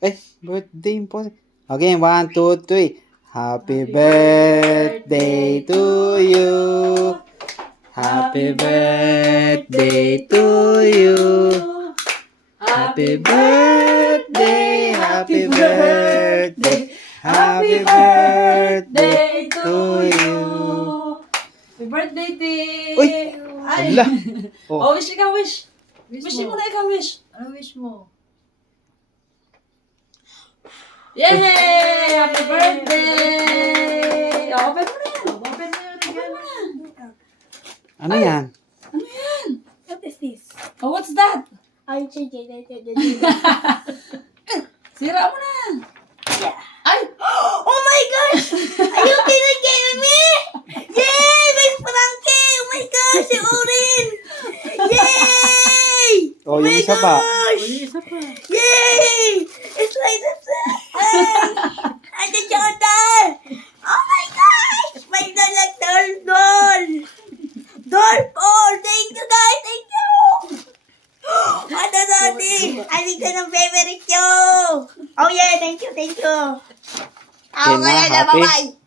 Birthday po. Okay, 1, 2, 3. Happy birthday to you. Happy birthday to you. Happy birthday, happy birthday, happy birthday to you. Happy birthday, Tim! Uy! Ay! Ala! Oh, wish ikaw, wish! Wish Wish mo mo. na ikaw, wish! Ano wish mo? Yay! Happy birthday! Oh, open mo na yan! Open mo yung regalo. Ano yan? Ano yan? What is this? Oh, what's that? I Sira mo na! Ay! Oh my gosh! Are you kidding me? Yay! May Frankie! Oh my gosh! Si Orin! Yay! Oh, yung isa pa. Gosh! Isa pa. Yay! It's like this. Ay, the Jordan! Oh my gosh! May doll! Doll! Oh, thank you guys! Thank you! Ano, Daddy? I think ka ng favorite nyo! Oh yeah, thank you! Okay Oh, na, kaya na, happy? bye-bye!